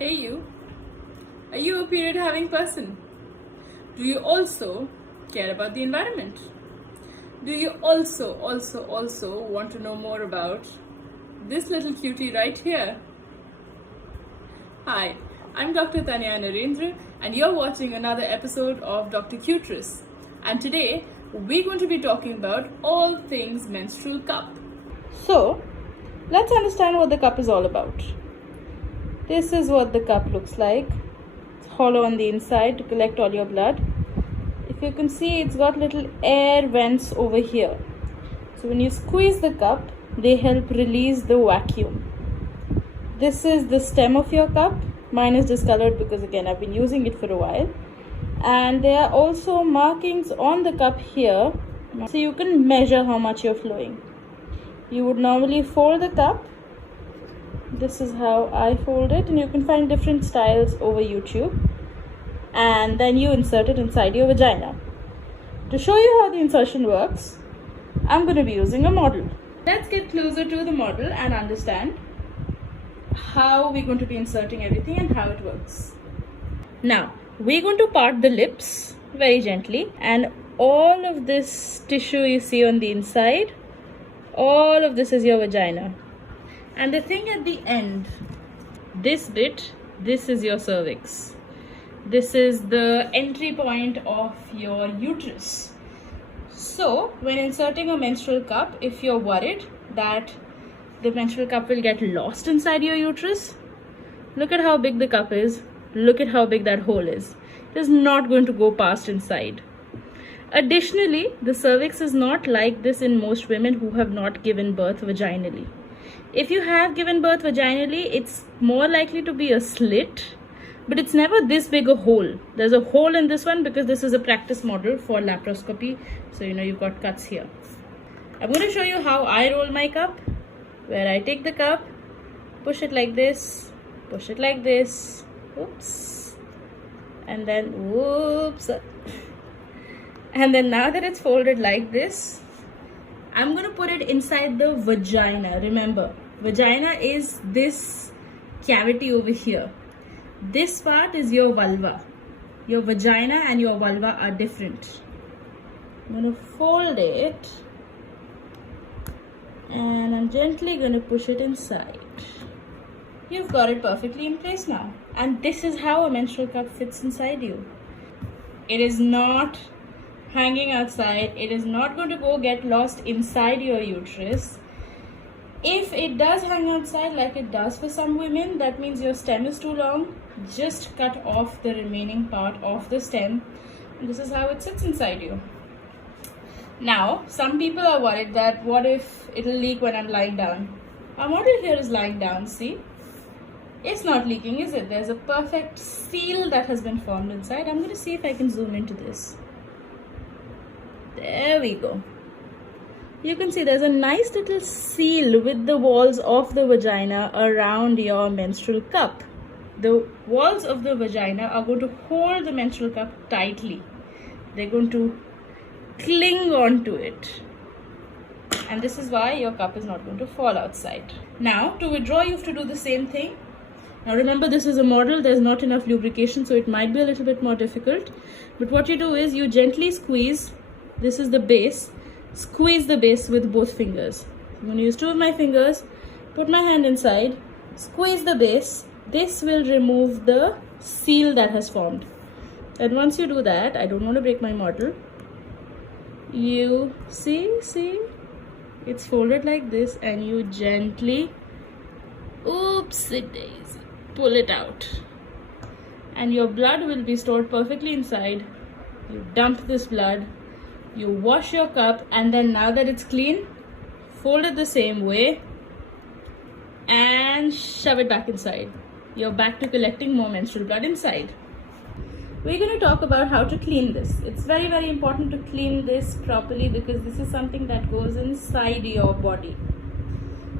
Hey you, are you a period having person? Do you also care about the environment? Do you also want to know more about this little cutie right here? Hi, I'm Dr. Tanya Narendra and you're watching another episode of Dr. Cutress. And today we're going to be talking about all things menstrual cup. So, let's understand what the cup is all about. This is what the cup looks like. It's hollow on the inside to collect all your blood. If you can see, it's got little air vents over here. So when you squeeze the cup, they help release the vacuum. This is the stem of your cup. Mine is discolored because again I've been using it for a while. And there are also markings on the cup here, so you can measure how much you're flowing. You would normally fold the cup. This is how I fold it, and you can find different styles over YouTube. And then you insert it inside your vagina. To show you how the insertion works, I'm going to be using a model. Let's get closer to the model and understand how we're going to be inserting everything and how it works. Now, we're going to part the lips very gently, and all of this tissue you see on the inside, all of this is your vagina. And the thing at the end, this bit, this is your cervix. This is the entry point of your uterus. So, when inserting a menstrual cup, if you're worried that the menstrual cup will get lost inside your uterus, look at how big the cup is. Look at how big that hole is. It is not going to go past inside. Additionally, the cervix is not like this in most women who have not given birth vaginally. If you have given birth vaginally, it's more likely to be a slit, but it's never this big a hole. There's a hole in this one because this is a practice model for laparoscopy. So, you've got cuts here. I'm going to show you how I roll my cup, where I take the cup, push it like this, push it like this, oops, and then whoops. And then now that it's folded like this, I'm going to put it inside the vagina. Remember, vagina is this cavity over here. This part is your vulva. Your vagina and your vulva are different. I'm going to fold it and I'm gently going to push it inside. You've got it perfectly in place now. And this is how a menstrual cup fits inside you. It is not hanging outside. It is not going to go get lost inside your uterus. If it does hang outside like it does for some women, that means your stem is too long. Just cut off the remaining part of the stem. And this is how it sits inside you. Now, some people are worried that what if it'll leak when I'm lying down? Our model here is lying down, see? It's not leaking, is it? There's a perfect seal that has been formed inside. I'm going to see if I can zoom into this. There we go. You can see there's a nice little seal with the walls of the vagina around your menstrual cup. The walls of the vagina are going to hold the menstrual cup tightly. They're going to cling onto it. And this is why your cup is not going to fall outside. Now, to withdraw, you have to do the same thing. Now remember, this is a model. There's not enough lubrication, so it might be a little bit more difficult. But what you do is you gently squeeze. This is the base. Squeeze the base with both fingers. I'm going to use two of my fingers, put my hand inside, squeeze the base. This will remove the seal that has formed. And once you do that, I don't want to break my model. You see, it's folded like this, and you gently, oopsie-daisy, pull it out. And your blood will be stored perfectly inside. You dump this blood. You wash your cup, and then now that it's clean, fold it the same way and shove it back inside. You're back to collecting more menstrual blood inside. We're going to talk about how to clean this. It's very, very important to clean this properly because this is something that goes inside your body.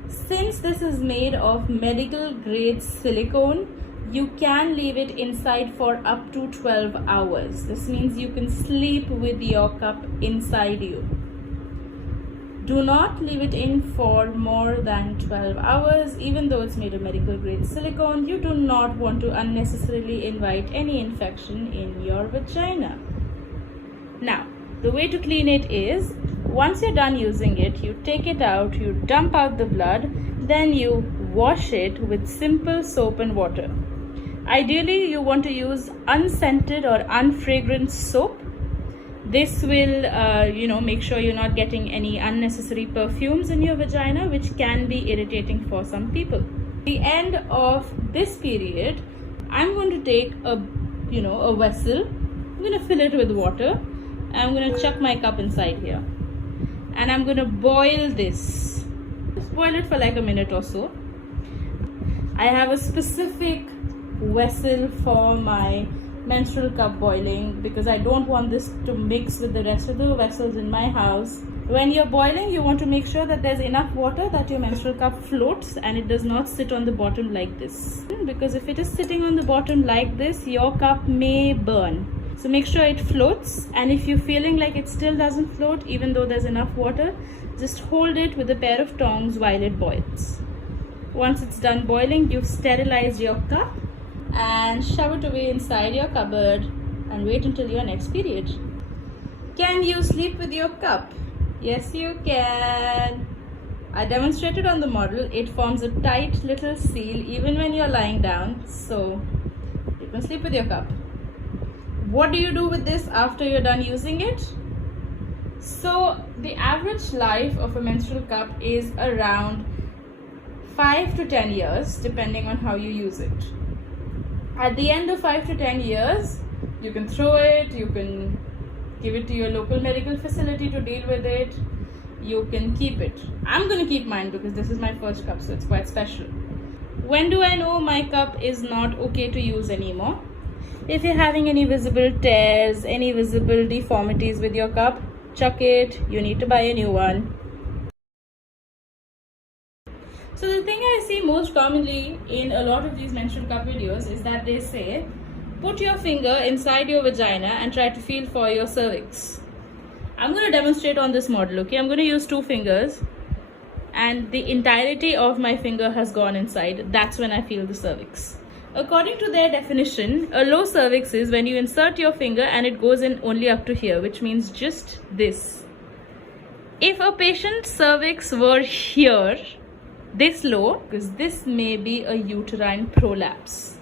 Since this is made of medical grade silicone, you can leave it inside for up to 12 hours. This means you can sleep with your cup inside you. Do not leave it in for more than 12 hours. Even though it's made of medical grade silicone, you do not want to unnecessarily invite any infection in your vagina. Now, the way to clean it is, once you're done using it, you take it out, you dump out the blood, then you wash it with simple soap and water. Ideally, you want to use unscented or unfragrant soap. This will, make sure you're not getting any unnecessary perfumes in your vagina, which can be irritating for some people. At the end of this period, I'm going to take a vessel. I'm going to fill it with water. I'm going to chuck my cup inside here. And I'm going to boil this. Just boil it for like a minute or so. I have a specific vessel for my menstrual cup boiling because I don't want this to mix with the rest of the vessels in my house. When you're boiling, you want to make sure that there's enough water that your menstrual cup floats and it does not sit on the bottom like this. Because if it is sitting on the bottom like this, your cup may burn. So make sure it floats, and if you're feeling like it still doesn't float even though there's enough water, just hold it with a pair of tongs while it boils. Once it's done boiling, you've sterilized your cup and shove it away inside your cupboard and wait until your next period. Can you sleep with your cup? Yes, you can. I demonstrated on the model. It forms a tight little seal even when you're lying down, so you can sleep with your cup. What do you do with this after you're done using it? So the average life of a menstrual cup is around 5 to 10 years, depending on how you use it. At the end of 5 to 10 years, you can throw it, you can give it to your local medical facility to deal with it, you can keep it. I'm going to keep mine because this is my first cup, so it's quite special. When do I know my cup is not okay to use anymore? If you're having any visible tears, any visible deformities with your cup, chuck it, you need to buy a new one. So the thing I see most commonly in a lot of these menstrual cup videos is that they say, put your finger inside your vagina and try to feel for your cervix. I'm going to demonstrate on this model, okay? I'm going to use 2 fingers and the entirety of my finger has gone inside. That's when I feel the cervix. According to their definition, a low cervix is when you insert your finger and it goes in only up to here, which means just this. If a patient's cervix were here, this low, because this may be a uterine prolapse.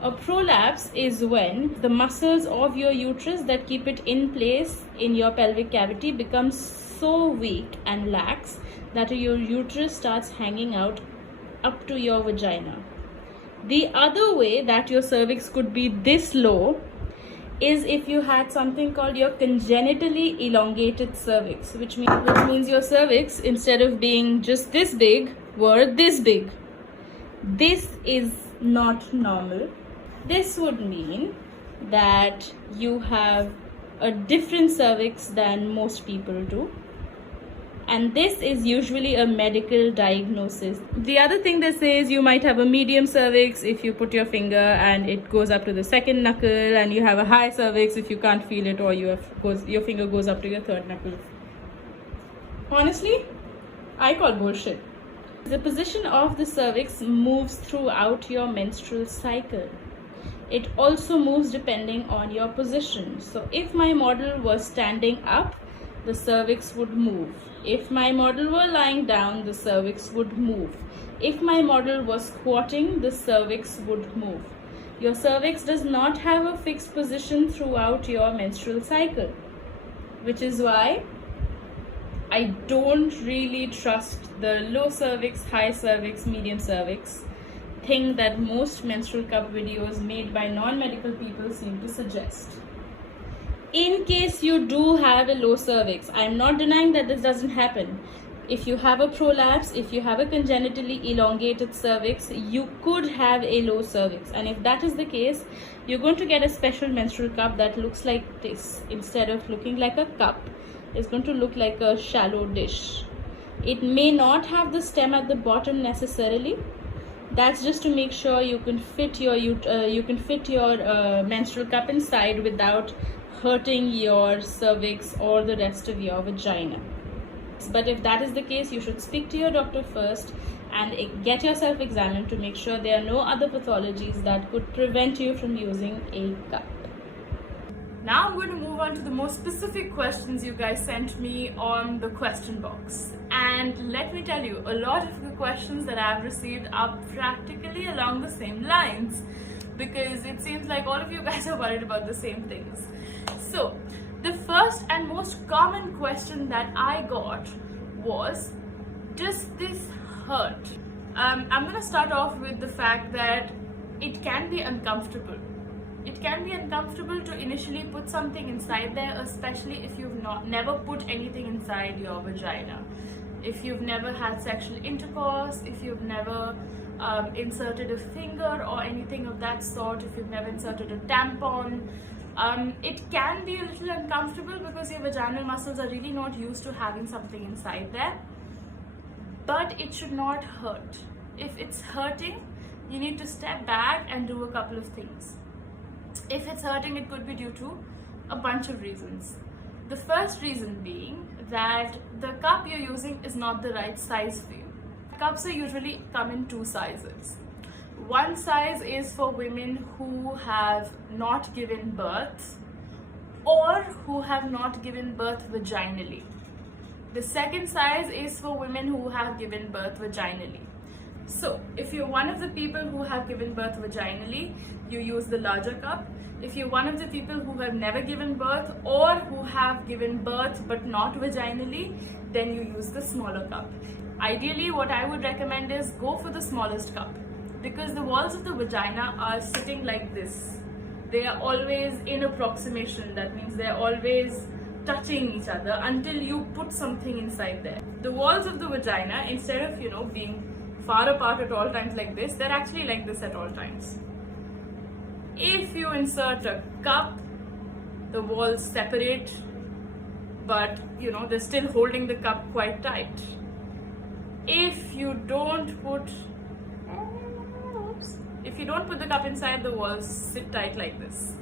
A prolapse is when the muscles of your uterus that keep it in place in your pelvic cavity become so weak and lax that your uterus starts hanging out up to your vagina. The other way that your cervix could be this low is if you had something called your congenitally elongated cervix, which means your cervix, instead of being just this big, were this big. This is not normal. This would mean that you have a different cervix than most people do. And this is usually a medical diagnosis. The other thing they say is you might have a medium cervix if you put your finger and it goes up to the second knuckle, and you have a high cervix if you can't feel it, or your finger goes up to your third knuckle. Honestly, I call bullshit. The position of the cervix moves throughout your menstrual cycle. It also moves depending on your position. So if my model was standing up, the cervix would move. If my model were lying down, the cervix would move. If my model was squatting, the cervix would move. Your cervix does not have a fixed position throughout your menstrual cycle, which is why I don't really trust the low cervix, high cervix, medium cervix thing that most menstrual cup videos made by non-medical people seem to suggest. In case you do have a low cervix, I'm not denying that this doesn't happen. If you have a prolapse, if you have a congenitally elongated cervix, you could have a low cervix. And if that is the case, you're going to get a special menstrual cup that looks like this. Instead of looking like a cup, it's going to look like a shallow dish. It may not have the stem at the bottom necessarily. That's just to make sure you can fit your menstrual cup inside without hurting your cervix or the rest of your vagina. case. But if that is the case, you should speak to your doctor first and get yourself examined to make sure there are no other pathologies that could prevent you from using a cup. Now I'm going to move on to the more specific questions you guys sent me on the question box. And let me tell you, a lot of the questions that I've received are practically along the same lines, because it seems like all of you guys are worried about the same things. So, the first and most common question that I got was, does this hurt? I'm going to start off with the fact that it can be uncomfortable. It can be uncomfortable to initially put something inside there, especially if you've never put anything inside your vagina. If you've never had sexual intercourse, if you've never inserted a finger or anything of that sort, if you've never inserted a tampon, it can be a little uncomfortable because your vaginal muscles are really not used to having something inside there. But it should not hurt. If it's hurting, you need to step back and do a couple of things. If it's hurting, it could be due to a bunch of reasons. The first reason being that the cup you're using is not the right size for you. Cups are usually come in two sizes. One size is for women who have not given birth or who have not given birth vaginally. The second size is for women who have given birth vaginally. So, if you're one of the people who have given birth vaginally, you use the larger cup. If you're one of the people who have never given birth or who have given birth but not vaginally, then you use the smaller cup. Ideally, what I would recommend is go for the smallest cup, because the walls of the vagina are sitting like this. They are always in approximation. That means they're always touching each other until you put something inside there. The walls of the vagina, instead of, being far apart at all times like this, they're actually like this at all times. If you insert a cup, the walls separate, but they're still holding the cup quite tight. If you don't put the cup inside, the walls sit tight like this.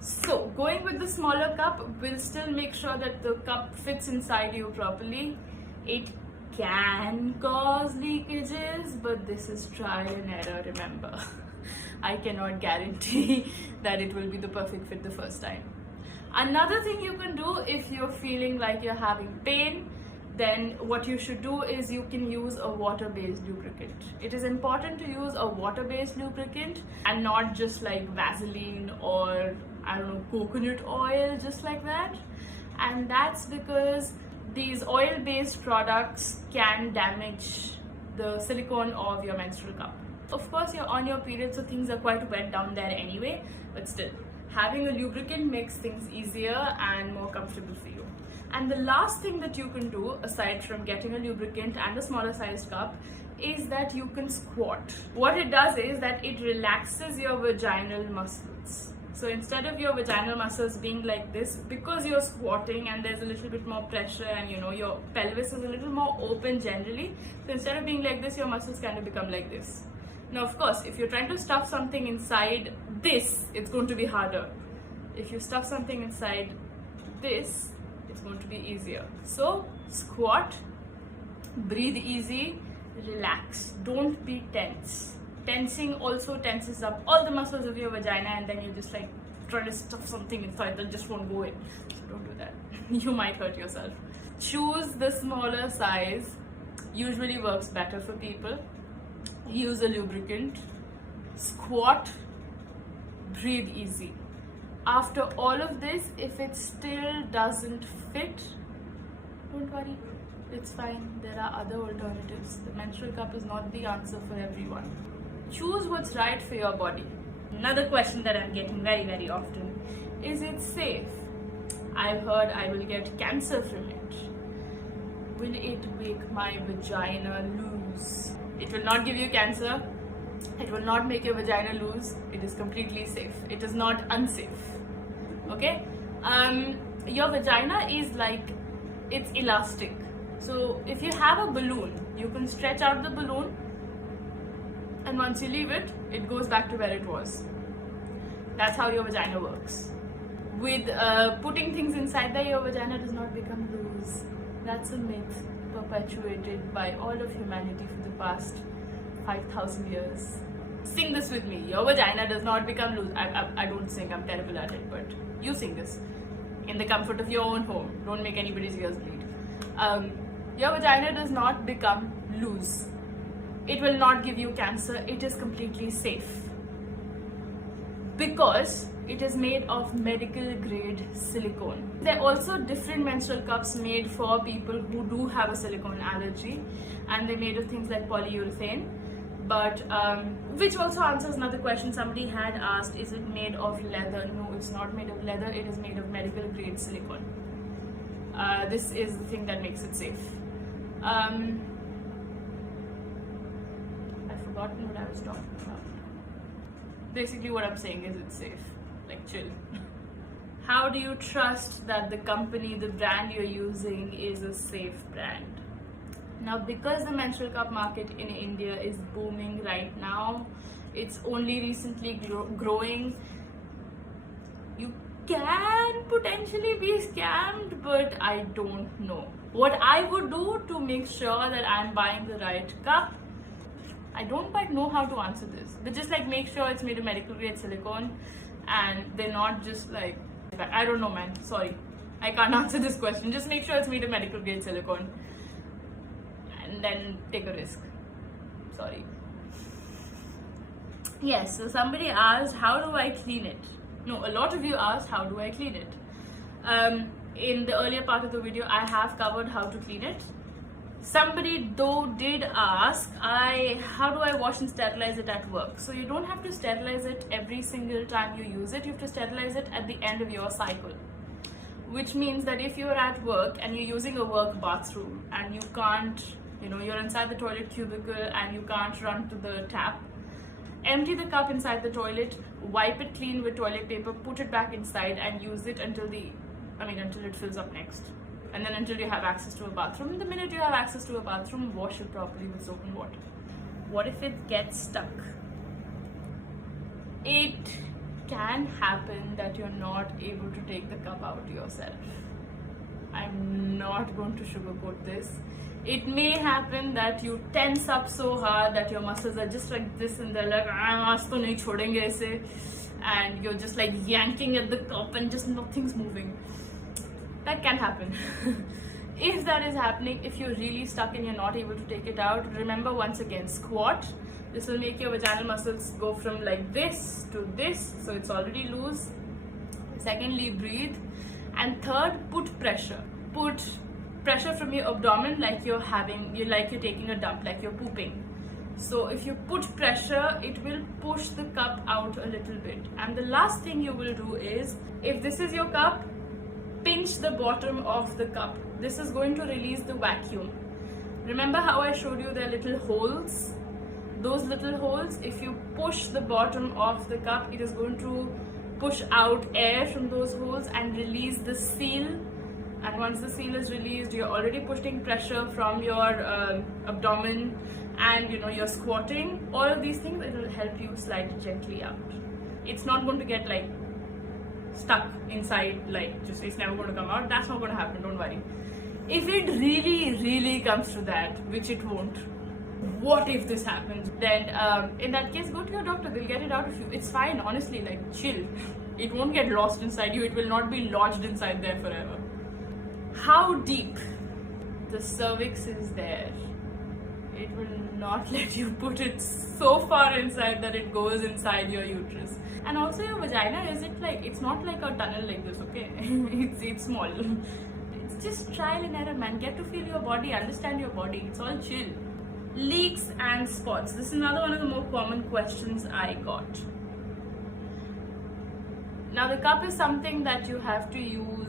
So, going with the smaller cup will still make sure that the cup fits inside you properly. It can cause leakages, but this is trial and error, remember. I cannot guarantee that it will be the perfect fit the first time. Another thing you can do if you're feeling like you're having pain, then what you should do is you can use a water-based lubricant. It is important to use a water-based lubricant and not just like Vaseline or coconut oil, just like that. And that's because these oil-based products can damage the silicone of your menstrual cup. Of course, you're on your period, so things are quite wet down there anyway, but still, having a lubricant makes things easier and more comfortable for you. And the last thing that you can do, aside from getting a lubricant and a smaller sized cup, is that you can squat. What it does is that it relaxes your vaginal muscles. So instead of your vaginal muscles being like this, because you're squatting and there's a little bit more pressure and your pelvis is a little more open generally, so instead of being like this, your muscles kind of become like this. Now of course, if you're trying to stuff something inside this, it's going to be harder. If you stuff something inside this, it's going to be easier. So squat, breathe easy, relax, don't be tense. Tensing also tenses up all the muscles of your vagina, and then you just like try to stuff something inside that just won't go in. So don't do that. You might hurt yourself. Choose the smaller size. Usually works better for people. Use a lubricant. Squat. Breathe easy. After all of this, if it still doesn't fit, don't worry. It's fine. There are other alternatives. The menstrual cup is not the answer for everyone. Choose what's right for your body. Another question that I'm getting very, very often is it safe? I've heard I will get cancer from it. Will it make my vagina loose? It will not give you cancer. It will not make your vagina loose. It is completely safe. It is not unsafe. Okay? Your vagina is like, it's elastic. So if you have a balloon, you can stretch out the balloon, and once you leave it, it goes back to where it was. That's how your vagina works. With putting things inside there, your vagina does not become loose. That's a myth. perpetuated by all of humanity for the past 5,000 years. Sing this with me. Your vagina does not become loose. I don't sing, I'm terrible at it, but you sing this in the comfort of your own home. Don't make anybody's ears bleed. Your vagina does not become loose. It will not give you cancer. It is completely safe because it is made of medical grade silicone. There are also different menstrual cups made for people who do have a silicone allergy, and they're made of things like polyurethane, but which also answers another question somebody had asked: is it made of leather? No, it's not made of leather. It is made of medical grade silicone. This is the thing that makes it safe. I've forgotten what I was talking about. Basically what I'm saying is it's safe. Like, chill. How do you trust that the company, the brand you're using is a safe brand? Now, because the menstrual cup market in India is booming right now, it's only recently growing, you can potentially be scammed, but I don't know. What I would do to make sure that I'm buying the right cup, I don't quite know how to answer this, but just like make sure it's made of medical grade silicone and they're not just like, I don't know, man, sorry, I can't answer this question. Just make sure it's made of medical grade silicone and then take a risk. Sorry. Yes, so somebody asked, how do I clean it? No, a lot of you asked, how do I clean it? In the earlier part of the video, I have covered how to clean it. Somebody though did ask, how do I wash and sterilize it at work? So you don't have to sterilize it every single time you use it. You have to sterilize it at the end of your cycle. Which means that if you're at work and you're using a work bathroom and you can't, you're inside the toilet cubicle and you can't run to the tap, empty the cup inside the toilet, wipe it clean with toilet paper, put it back inside and use it until it fills up next. And then until you have access to a bathroom. The minute you have access to a bathroom, wash it properly with soap and water. What if it gets stuck? It can happen that you're not able to take the cup out yourself. I'm not going to sugarcoat this. It may happen that you tense up so hard that your muscles are just like this and they're like, aaj to nahi chhodenge ise, and you're just like yanking at the cup and just nothing's moving. That can happen. If that is happening, if you're really stuck and you're not able to take it out, remember once again, squat. This will make your vaginal muscles go from like this to this, so it's already loose. Secondly, breathe. And third, put pressure. Put pressure from your abdomen like you're taking a dump, like you're pooping. So if you put pressure, it will push the cup out a little bit. And the last thing you will do is, if this is your cup, pinch the bottom of the cup. This is going to release the vacuum. Remember how I showed you the little holes? Those little holes, if you push the bottom of the cup, it is going to push out air from those holes and release the seal. And once the seal is released, you're already pushing pressure from your abdomen and you're squatting. All of these things, it will help you slide it gently out. It's not going to get like stuck inside, like just it's never going to come out. That's not going to happen, don't worry. If it really comes to that, which it won't, what if this happens? Then in that case, go to your doctor, they'll get it out of you. It's fine, honestly, like chill. It won't get lost inside you, it will not be lodged inside there forever. How deep? The cervix is there. It will not let you put it so far inside that it goes inside your uterus. And also your vagina, it's not like a tunnel like this, okay? it's small. It's just trial and error, man. Get to feel your body, understand your body. It's all chill. Leaks and spots. This is another one of the more common questions I got. Now the cup is something that you have to use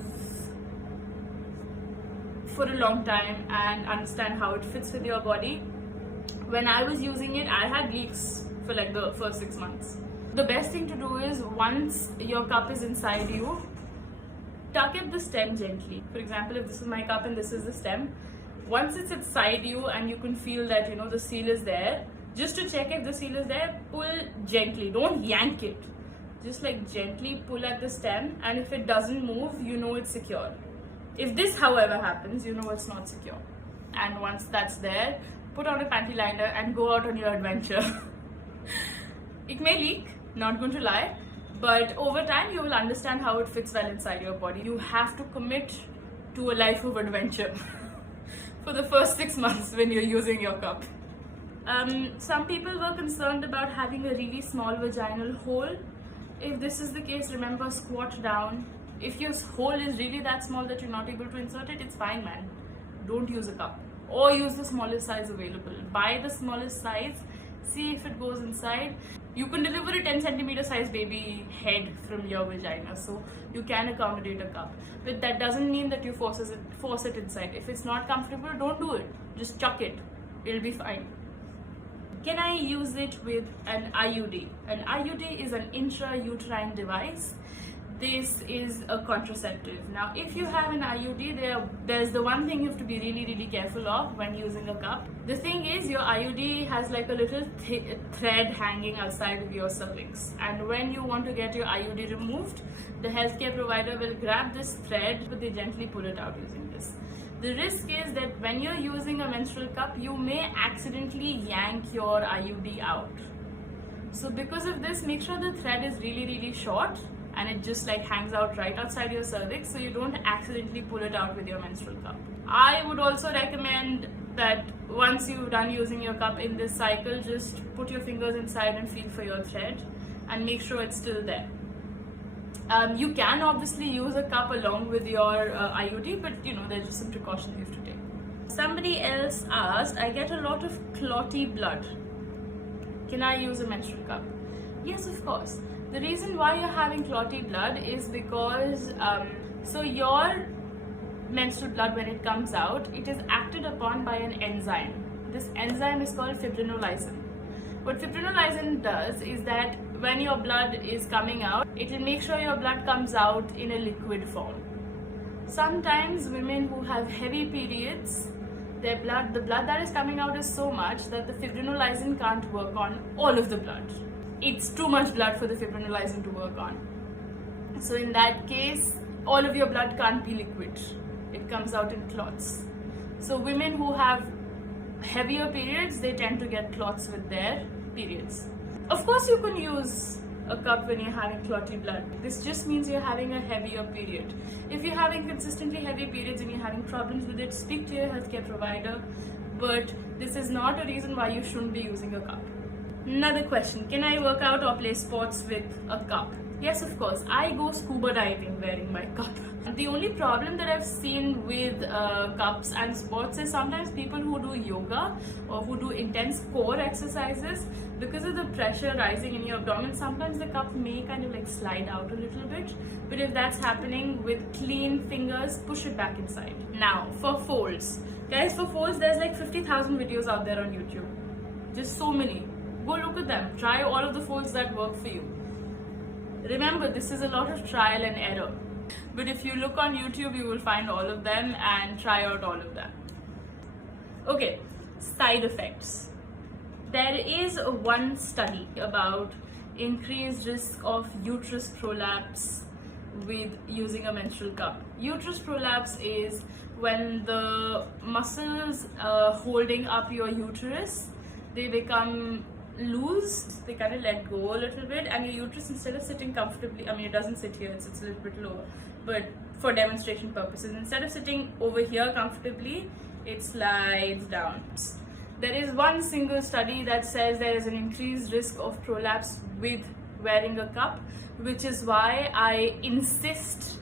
for a long time and understand how it fits with your body. When I was using it, I had leaks for like the first 6 months. The best thing to do is, once your cup is inside you, tuck at the stem gently. For example, if this is my cup and this is the stem, once it's inside you and you can feel that the seal is there, just to check if the seal is there, pull gently, don't yank it. Just like gently pull at the stem, and if it doesn't move, it's secure. If this however happens, it's not secure. and once that's there, put on a panty liner and go out on your adventure. It may leak, not going to lie, but over time you will understand how it fits well inside your body. You have to commit to a life of adventure for the first 6 months when you're using your cup. Some people were concerned about having a really small vaginal hole. If this is the case, remember, squat down. If your hole is really that small that you're not able to insert it, it's fine, man. Don't use a cup, or use the smallest size available. Buy the smallest size, see if it goes inside. You can deliver a 10 centimeter size baby head from your vagina, so you can accommodate a cup. But that doesn't mean that you force it inside. If it's not comfortable, don't do it. Just chuck it. It'll be fine. Can I use it with an IUD? An IUD is an intrauterine device. This is a contraceptive. Now, if you have an IUD, there's the one thing you have to be really, really careful of when using a cup. The thing is, your IUD has like a little thread hanging outside of your cervix. And when you want to get your IUD removed, the healthcare provider will grab this thread, but they gently pull it out using this. The risk is that when you're using a menstrual cup, you may accidentally yank your IUD out. So because of this, make sure the thread is really, really short and it just like hangs out right outside your cervix, so you don't accidentally pull it out with your menstrual cup. I would also recommend that once you've done using your cup in this cycle, just put your fingers inside and feel for your thread and make sure it's still there. You can obviously use a cup along with your IUD, but there's just some precautions you have to take. Somebody else asked, I get a lot of clotty blood. Can I use a menstrual cup? Yes, of course. The reason why you're having clotty blood is because so your menstrual blood, when it comes out, it is acted upon by an enzyme. This enzyme is called fibrinolysin. What fibrinolysin does is that when your blood is coming out, it will make sure your blood comes out in a liquid form. Sometimes women who have heavy periods, the blood that is coming out is so much that the fibrinolysin can't work on all of the blood. It's too much blood for the fibrinolysin to work on. So in that case, all of your blood can't be liquid. It comes out in clots. So women who have heavier periods, they tend to get clots with their periods. Of course, you can use a cup when you're having clotty blood. This just means you're having a heavier period. If you're having consistently heavy periods and you're having problems with it, speak to your healthcare provider. But this is not a reason why you shouldn't be using a cup. Another question, can I work out or play sports with a cup? Yes, of course. I go scuba diving wearing my cup. The only problem that I've seen with cups and sports is sometimes people who do yoga or who do intense core exercises, because of the pressure rising in your abdomen, sometimes the cup may kind of like slide out a little bit. But if that's happening, with clean fingers, push it back inside. Now, for folds. Guys, for folds, there's like 50,000 videos out there on YouTube. Just so many. Go look at them. Try all of the folds that work for you. Remember, this is a lot of trial and error. But if you look on YouTube, you will find all of them and try out all of them. Okay, side effects. There is one study about increased risk of uterus prolapse with using a menstrual cup. Uterus prolapse is when the muscles holding up your uterus, they become loose, they kind of let go a little bit, and your uterus, instead of sitting comfortably, it doesn't sit here, it's a little bit lower, but for demonstration purposes, instead of sitting over here comfortably, it slides down. There is one single study that says there is an increased risk of prolapse with wearing a cup, which is why I insist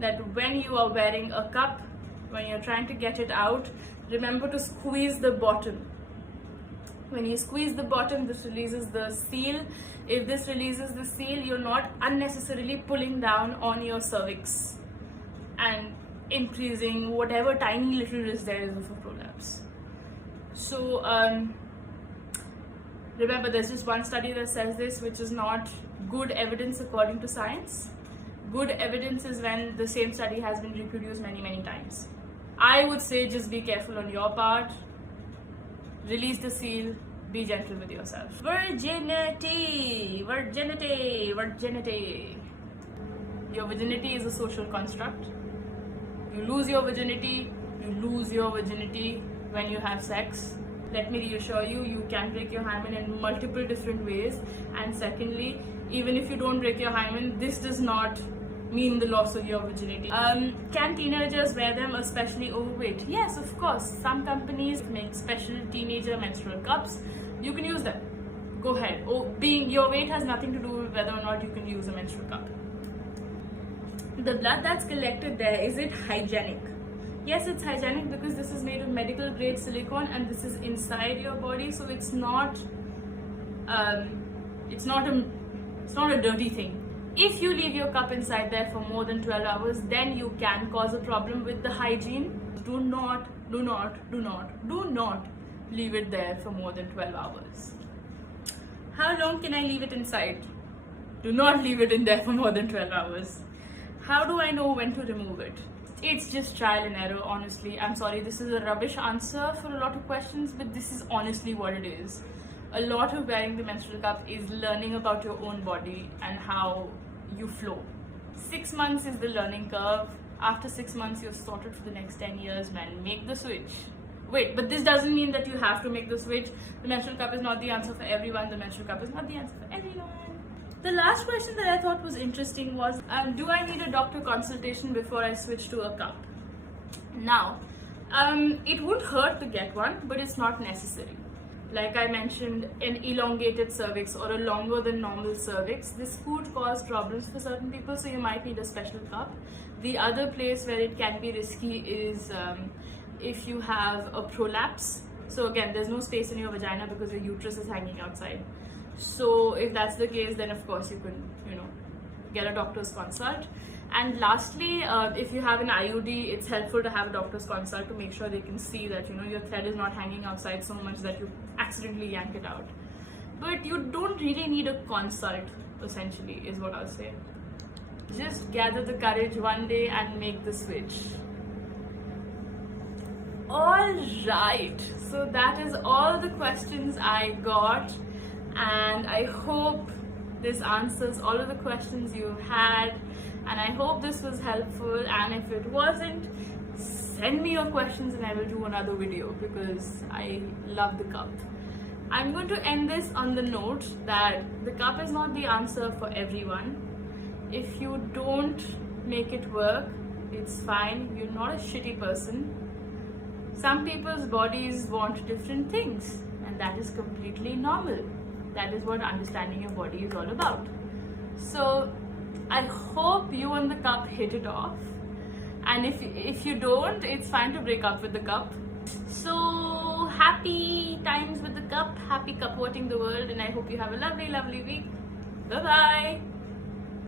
that when you are wearing a cup, when you're trying to get it out, remember to squeeze the bottom. When you squeeze the bottom, this releases the seal. If this releases the seal, you're not unnecessarily pulling down on your cervix and increasing whatever tiny little risk there is of a prolapse. So remember, there's just one study that says this, which is not good evidence according to science. Good evidence is when the same study has been reproduced many, many times. I would say just be careful on your part. Release the seal, be gentle with yourself. Virginity, virginity, virginity. Your virginity is a social construct. You lose your virginity, you lose your virginity. when you have sex. Let me reassure you, you can break your hymen in multiple different ways. And secondly, even if you don't break your hymen, this does not mean the loss of your virginity. Can teenagers wear them, especially overweight? Yes, of course. Some companies make special teenager menstrual cups. You can use them. Go ahead. Your weight has nothing to do with whether or not you can use a menstrual cup. The blood that's collected there, is it hygienic? Yes, it's hygienic because this is made of medical grade silicone and this is inside your body, so it's not a dirty thing. If you leave your cup inside there for more than 12 hours, then you can cause a problem with the hygiene. Do not leave it there for more than 12 hours. How long can I leave it inside? Do not leave it in there for more than 12 hours. How do I know when to remove it? It's just trial and error, honestly. I'm sorry, this is a rubbish answer for a lot of questions, but this is honestly what it is. A lot of wearing the menstrual cup is learning about your own body and how you flow. 6 months is the learning curve. After 6 months, you're sorted for the next 10 years, man. Make the switch. Wait, but this doesn't mean that you have to make the switch. The menstrual cup is not the answer for everyone. The menstrual cup is not the answer for everyone. The last question that I thought was interesting was, do I need a doctor consultation before I switch to a cup? Now, it would hurt to get one, but it's not necessary. Like I mentioned, an elongated cervix or a longer than normal cervix, this could cause problems for certain people, so you might need a special cup. The other place where it can be risky is if you have a prolapse. So again, there's no space in your vagina because your uterus is hanging outside. So if that's the case, then of course you can, get a doctor's consult. And lastly, if you have an IUD, it's helpful to have a doctor's consult to make sure they can see that, your thread is not hanging outside so much that you accidentally yank it out. But you don't really need a consult, essentially, is what I'll say. Just gather the courage one day and make the switch. Alright, so that is all the questions I got. And I hope this answers all of the questions you had, and I hope this was helpful. And if it wasn't, send me your questions and I will do another video because I love the cup. I'm going to end this on the note that the cup is not the answer for everyone. If you don't make it work, it's fine. You're not a shitty person. Some people's bodies want different things, and that is completely normal. That is what understanding your body is all about. So I hope you and the cup hit it off. And if you don't, it's fine to break up with the cup. So happy times with the cup. Happy cupvoting the world. And I hope you have a lovely, lovely week. Bye-bye.